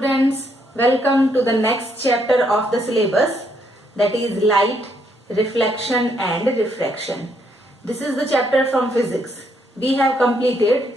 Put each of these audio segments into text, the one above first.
students, welcome to the next chapter of the syllabus, that is light, reflection and refraction. This is the chapter from physics. We have completed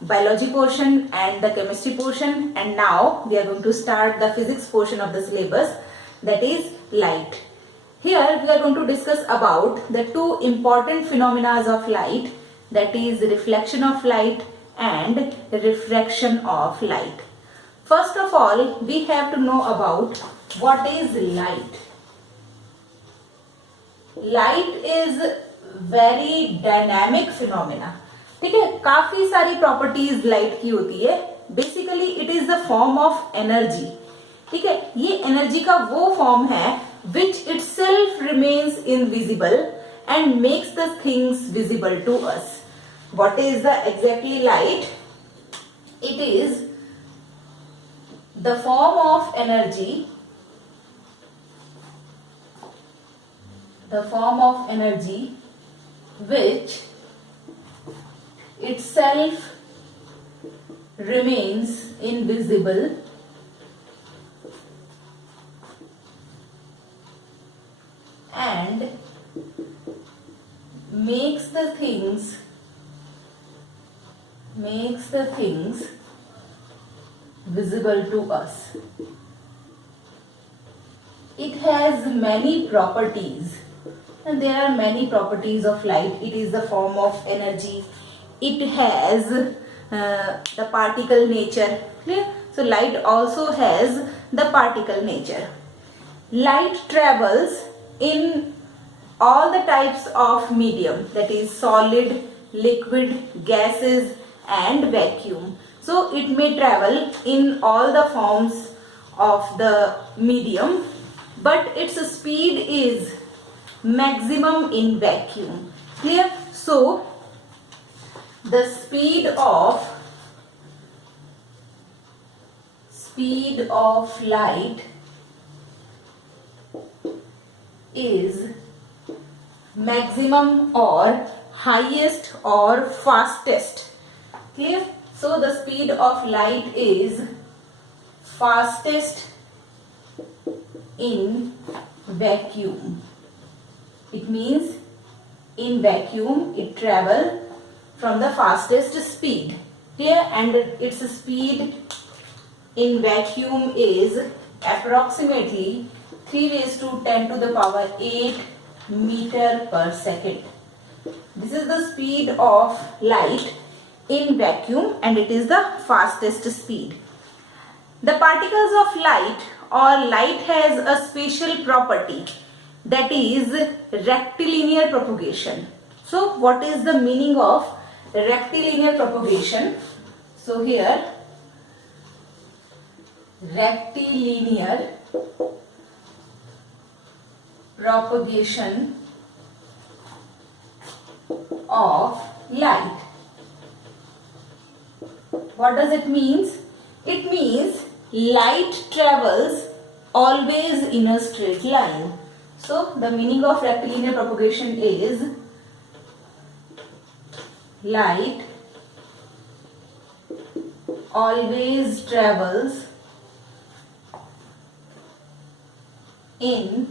biology portion and the chemistry portion, and now we are going to start the physics portion of the syllabus, that is light. Here we are going to discuss about the two important phenomena of light, that is reflection of light and refraction of light. First of all, we have to know about what is light. Light is very dynamic phenomena. ठीक है, काफी सारी properties light की होती है. Basically it is the form of energy. ठीक है, ये एनर्जी का वो फॉर्म है which itself remains invisible and makes the things visible to us. What is the exactly light? It is the form of energy which itself remains invisible and makes the things visible to us. It has many properties, and there are many properties of light. It is the form of energy. It has the particle nature. Clear? So light also has the particle nature. Light travels in all the types of medium, that is solid, liquid, gases and vacuum. So it may travel in all the forms of the medium, but its speed is maximum in vacuum. Clear? So the speed of light is maximum or highest or fastest. Clear? So the speed of light is fastest in vacuum. It means in vacuum it travels from the fastest speed. Clear? And its speed in vacuum is approximately 3 raised to 10 to the power 8 meter per second. This is the speed of light in vacuum and it is the fastest speed. The particles of light or light has a special property, that is rectilinear propagation. So what is the meaning of rectilinear propagation? So here rectilinear propagation of light. What does it means? It means light travels always in a straight line. So the meaning of rectilinear propagation is light always travels in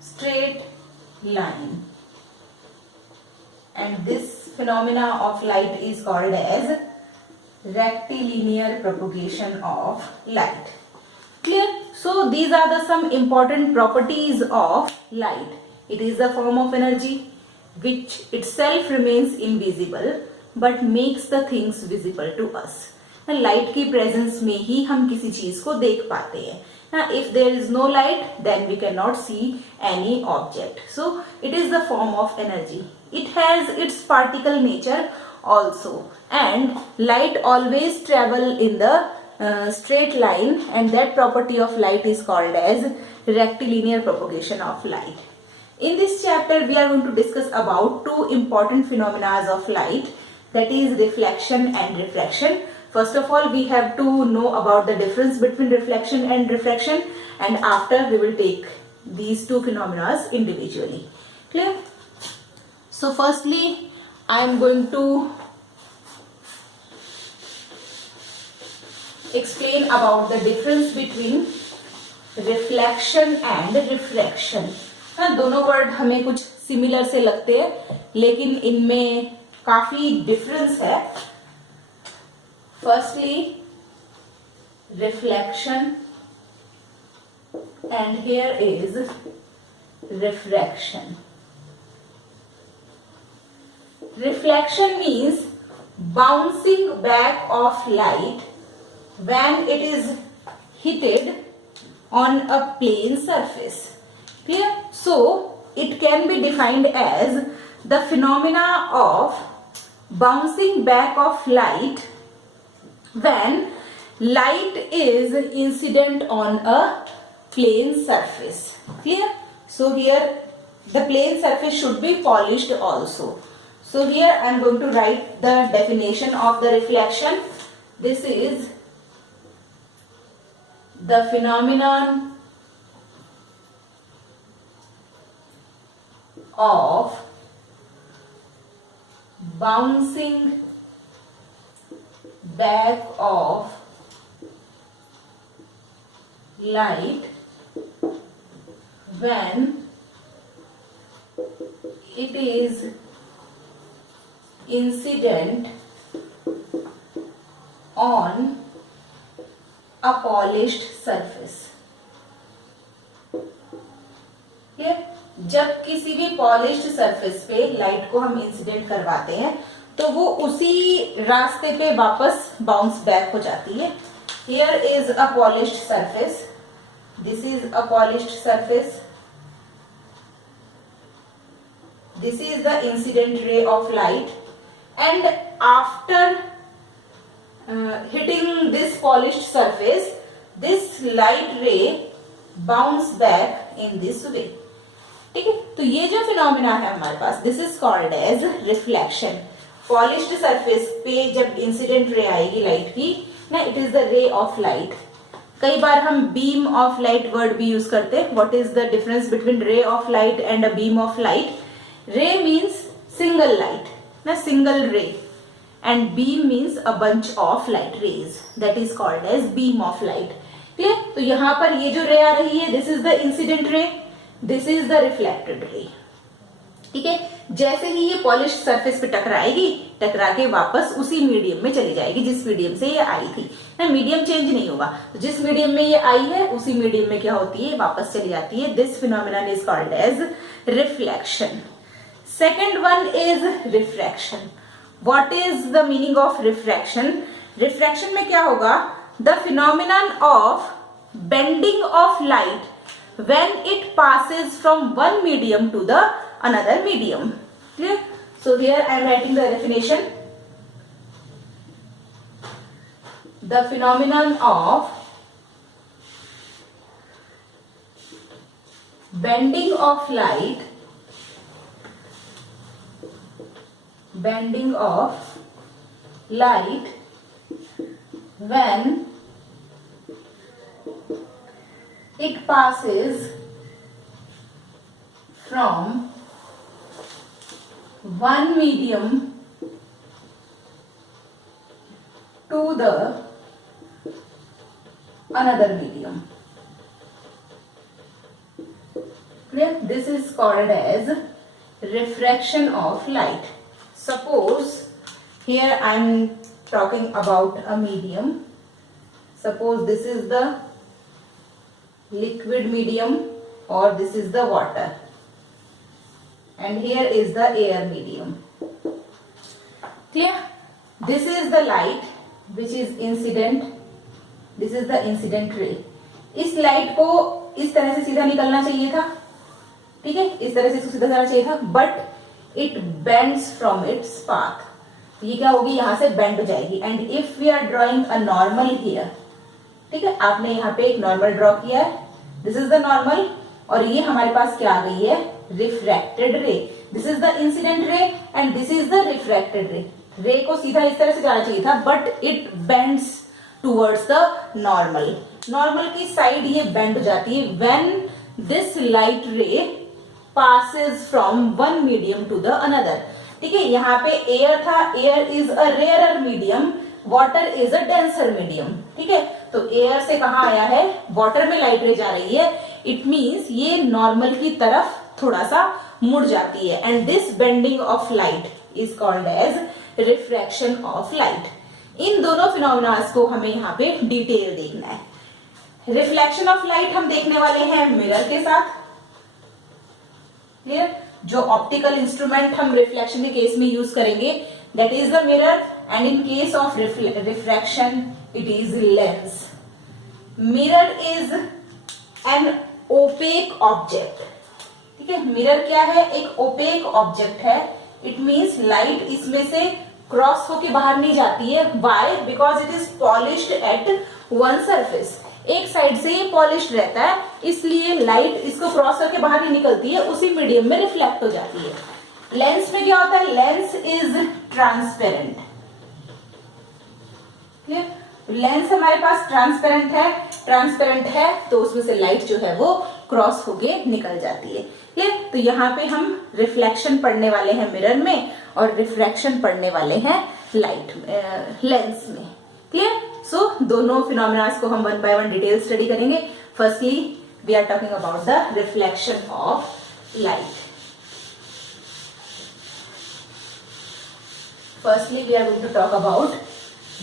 straight line. And this phenomena of light is called as rectilinear propagation of light. Clear? So these are the some important properties of light. It is the form of energy which itself remains invisible but makes the things visible to us. Light की presence में ही हम किसी चीज को देख पाते हैं. If there is no light, then we cannot see any object. So it is the form of energy. It has its particle nature also, and light always travel in the straight line, and that property of light is called as rectilinear propagation of light. In this chapter we are going to discuss about two important phenomena of light, that is reflection and refraction. First of all, we have to know about the difference between reflection and refraction, and after we will take these two phenomena individually. Clear? So firstly, I am going to explain about the difference between reflection and refraction. हाँ, दोनों word हमें कुछ similar से लगते हैं लेकिन इनमें काफी डिफरेंस है. Firstly reflection and here is refraction. Reflection means bouncing back of light when it is hit on a plane surface. Clear? So it can be defined as the phenomena of bouncing back of light when light is incident on a plane surface. Clear? So here the plane surface should be polished also. So here I am going to write the definition of the reflection. This is the phenomenon of bouncing back of light when it is incident on a polished surface. ये जब किसी भी polished surface पे light को हम incident करवाते हैं तो वो उसी रास्ते पे वापस बाउंस बैक हो जाती है. Here is a polished surface. This is a polished surface. This is the incident ray of light, and after hitting this polished surface, this light ray bounce back in this way. ठीक है, तो ये जो phenomena है हमारे पास, this is called as reflection. Polished surface पे जब इंसिडेंट रे आएगी लाइट की ना, it is the ray of light. कई बार हम बीम ऑफ लाइट वर्ड भी यूज करते हैं. What is the difference between ray of light and a beam of light? Ray means single light ना, single ray, and beam means a bunch of light rays, that is called as beam of light. Clear? तो यहां पर ये जो रे आ रही है, this is the incident ray, this is the reflected ray. ठीक है, जैसे ही ये पॉलिश सरफेस पे टकराएगी, टकरा के वापस उसी मीडियम में चली जाएगी जिस मीडियम से ये आई थी ना. मीडियम चेंज नहीं होगा, तो जिस मीडियम में ये आई है उसी मीडियम में क्या होती है, वापस चली जाती है. This phenomenon is called as reflection. Second one is refraction. What is the meaning of refraction? Refraction में क्या होगा? The phenomenon of bending of light when it passes from one medium to the another medium. Clear? So here I am writing the definition. The phenomenon of bending of light, bending of light when it passes from one medium to the another medium. Clear? This is called as refraction of light. Suppose here I am talking about a medium. Suppose this is the liquid medium or this is the water, and here is the air medium. Clear? This is the light which is incident, this is the incident ray. इस light को इस तरह से सीधा निकलना चाहिए था, ठीक है, इस तरह से इसको सीधा जाना चाहिए था, but it bends from its path. ये क्या होगी, यहां से बेंड हो जाएगी. And if we are drawing a normal here, ठीक है, आपने यहाँ पे एक नॉर्मल ड्रॉ किया है, दिस इज द नॉर्मल, और ये हमारे पास क्या आ गई है, रिफ्रैक्टेड रे. This is the incident ray and this is the refracted रे. रे को सीधा इस तरह से जाना चाहिए था, but it bends towards the normal. Normal की साइड ये बेंड हो जाती है when this light ray passes from one medium to the another. ठीक है, यहाँ पे एयर था, air is a rarer medium, water is a denser medium, ठीक है। तो एयर से कहा आया है, वाटर में लाइट रे जा रही है, इट मीन्स ये नॉर्मल की तरफ थोड़ा सा मुड़ जाती है, and this bending of light is called as refraction of light. इन दोनों फिनोमिनास को हमें यहाँ पे डिटेल देखना है। रिफ्लेक्शन ऑफ लाइट हम देखने वाले हैं मिरर के साथ, क्लियर। जो ऑप्टिकल इंस्ट्रूमेंट हम रिफ्लेक्शन के केस में यूज करेंगे that is the mirror, and in case of refraction it is lens. Mirror is an opaque object, ठीक है। मिरर क्या है, एक ओपेक ऑब्जेक्ट है, इट मीन्स लाइट इसमें से क्रॉस होके बाहर नहीं जाती है। Why? Because it is polished at one surface, एक साइड से ये पॉलिश्ड रहता है, इसलिए लाइट इसको क्रॉस करके बाहर नहीं निकलती है, उसी मीडियम में रिफ्लेक्ट हो जाती है। लेंस में क्या होता है, lens is transparent, clear. Lens हमारे पास ट्रांसपेरेंट है तो उसमें से लाइट जो है वो क्रॉस होके निकल जाती है, क्लियर। तो यहाँ पे हम रिफ्लेक्शन पढ़ने वाले हैं मिरर में और रिफ्रैक्शन पढ़ने वाले हैं लाइट लेंस में, क्लियर। सो दोनों फिनोमिनास को हम one by one detail study करेंगे। Firstly we are talking about the reflection of light. Firstly, we are going to talk about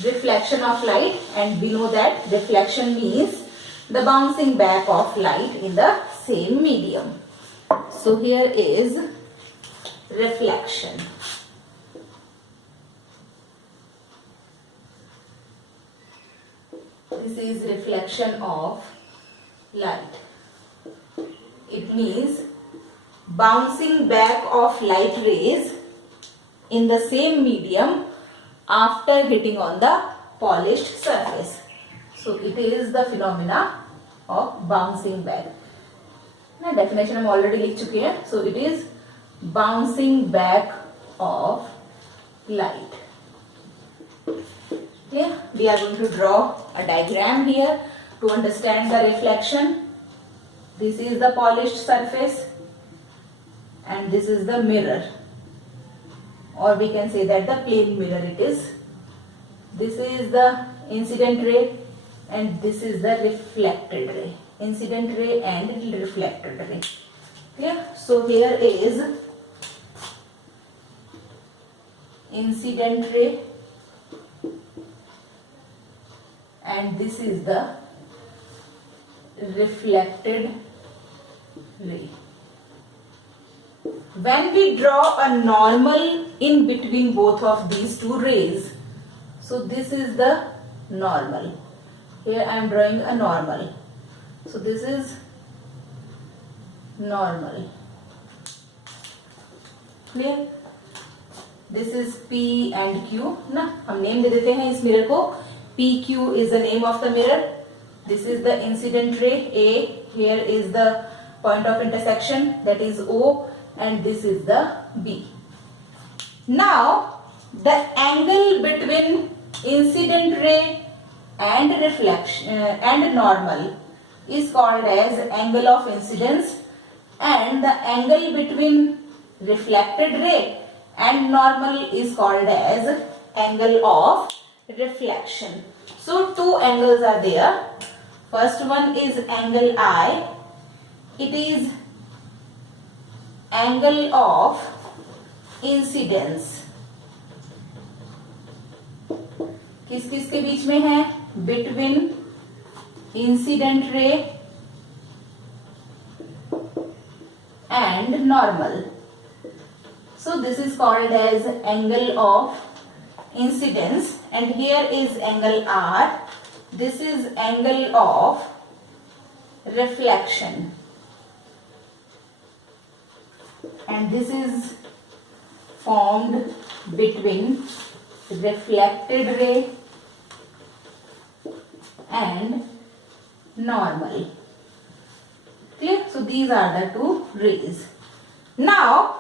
reflection of light, and we know that reflection means the bouncing back of light in the same medium. So here is reflection. This is reflection of light. It means bouncing back of light rays in the same medium after hitting on the polished surface. So it is the phenomena of bouncing back. ना definition हम already लिख चुके हैं. So it is bouncing back of light. Okay, we are going to draw a diagram here to understand the reflection. This is the polished surface and this is the mirror, or we can say that the plane mirror it is. This is the incident ray and this is the reflected ray. Incident ray and reflected ray. Okay, so here is incident ray and this is the reflected ray. When we draw a normal in between both of these two rays, so this is the normal. Here I am drawing a normal. So this is normal. Clear? This is P and Q. ना हम name दे देते हैं इस mirror को. PQ is the name of the mirror. This is the incident ray A. Here is the point of intersection, that is O, and this is the B. Now the angle between incident ray and reflection and normal is called as angle of incidence, and the angle between reflected ray and normal is called as angle of reflection. So two angles are there. First one is angle I. It is angle of incidence. किस किस के बीच में है? Between incident ray and normal. So this is called as angle of incidence, and here is angle R. This is angle of reflection, and this is formed between reflected ray and normal. Clear? So these are the two rays. Now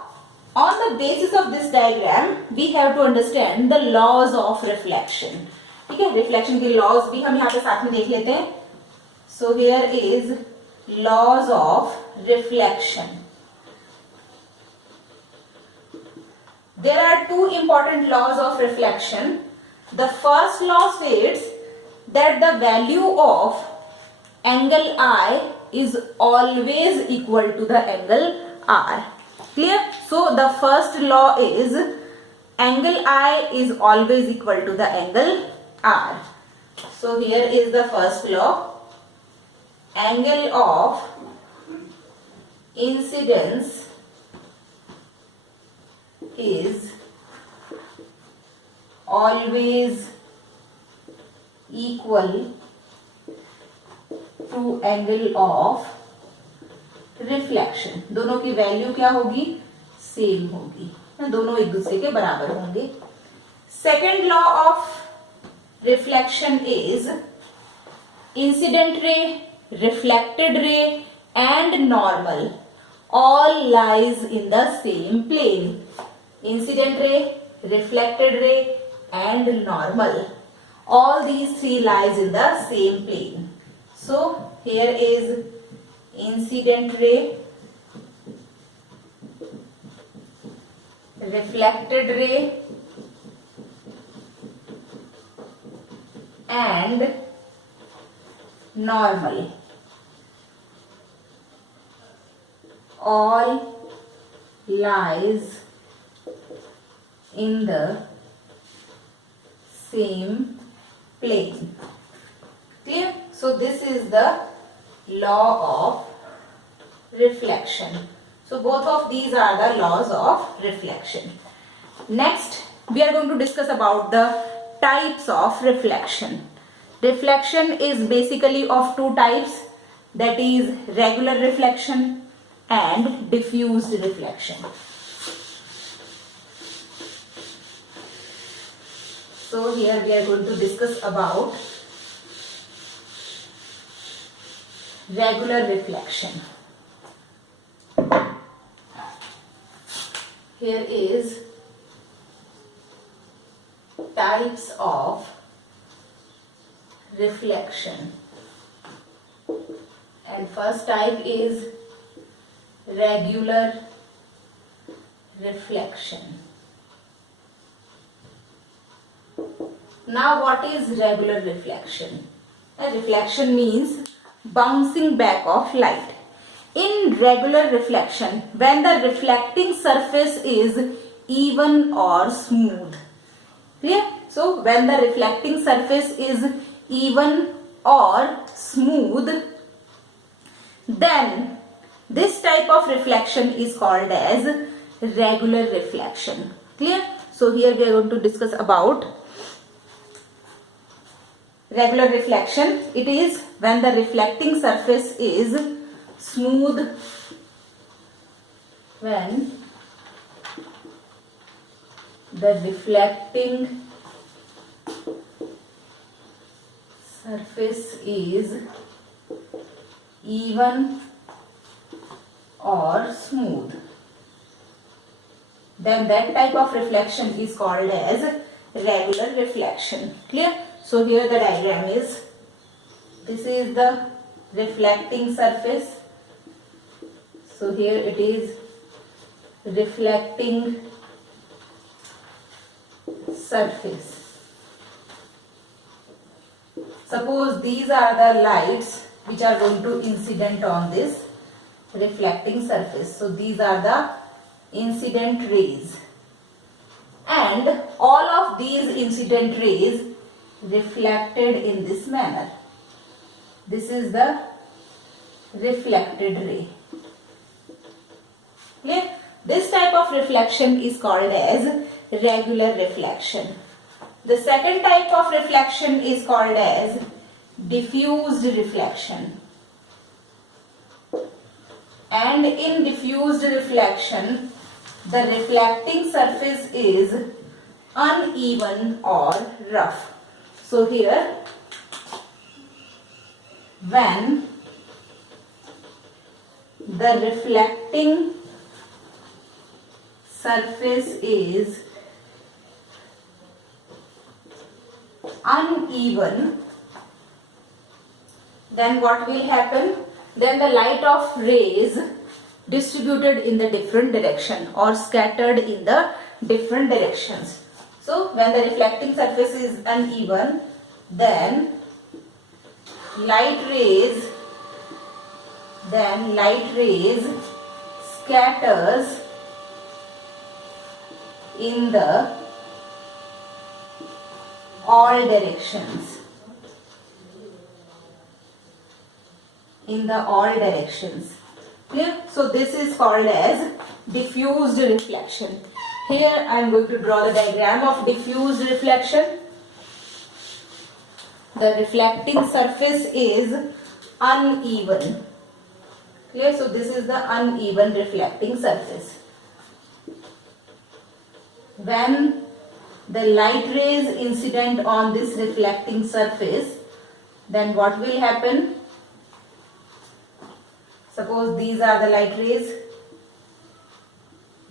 on the basis of this diagram we have to understand the laws of reflection. ठीक है, reflection के laws भी हम यहाँ पे साथ में देख लेते हैं. So here is laws of reflection. There are two important laws of reflection. The first law states that the value of angle I is always equal to the angle R. Clear? So the first law is angle I is always equal to the angle R. So here is the first law. Angle of incidence is always equal to angle of reflection. दोनों की value क्या होगी? Same होगी, दोनों एक दूसरे के बराबर होंगे. Second law of reflection is incident ray, reflected ray and normal all lies in the same plane. Incident ray, reflected ray and normal, all these three lies in the same plane. So here is incident ray, reflected ray and normal, all lies in the same plane. Clear? So this is the law of reflection. So both of these are the laws of reflection. Next we are going to discuss about the types of reflection. Reflection is basically of two types, that is regular reflection and diffused reflection. So here we are going to discuss about regular reflection. Here is types of reflection, and first type is regular reflection. Now what is regular reflection? A reflection means bouncing back of light. In regular reflection, when the reflecting surface is even or smooth. Clear? So when the reflecting surface is even or smooth, then this type of reflection is called as regular reflection. Clear? So here we are going to discuss about regular reflection. It is when the reflecting surface is smooth, when the reflecting surface is even or smooth, then that type of reflection is called as regular reflection. Clear? So here the diagram is, this is the reflecting surface. So here it is reflecting surface. Suppose these are the lights which are going to incident on this reflecting surface. So these are the incident rays, and all of these incident rays reflected in this manner. This is the reflected ray. Clear? This type of reflection is called as regular reflection. The second type of reflection is called as diffused reflection. And in diffused reflection, the reflecting surface is uneven or rough. So here, when the reflecting surface is uneven, then what will happen? Then the light of rays distributed in the different direction or scattered in the different directions. So when the reflecting surface is uneven, then light rays scatters in the all directions. Clear? So this is called as diffused reflection. Here I am going to draw the diagram of diffused reflection. The reflecting surface is uneven. Clear? So this is the uneven reflecting surface. When the light rays incident on this reflecting surface, then what will happen? Suppose these are the light rays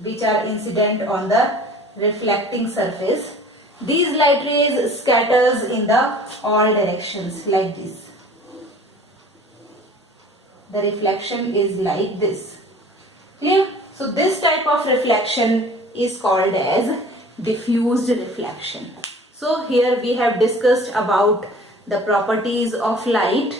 which are incident on the reflecting surface. These light rays scatters in the all directions like this. The reflection is like this. Clear? So this type of reflection is called as diffused reflection. So here we have discussed about the properties of light,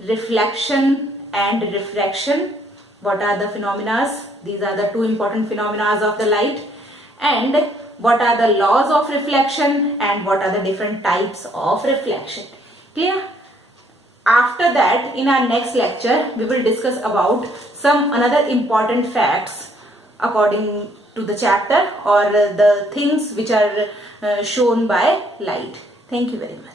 reflection and refraction. What are the phenomena? These are the two important phenomena of the light. And what are the laws of reflection and what are the different types of reflection. Clear? After that, in our next lecture, we will discuss about some another important facts according to the chapter or the things which are shown by light. Thank you very much.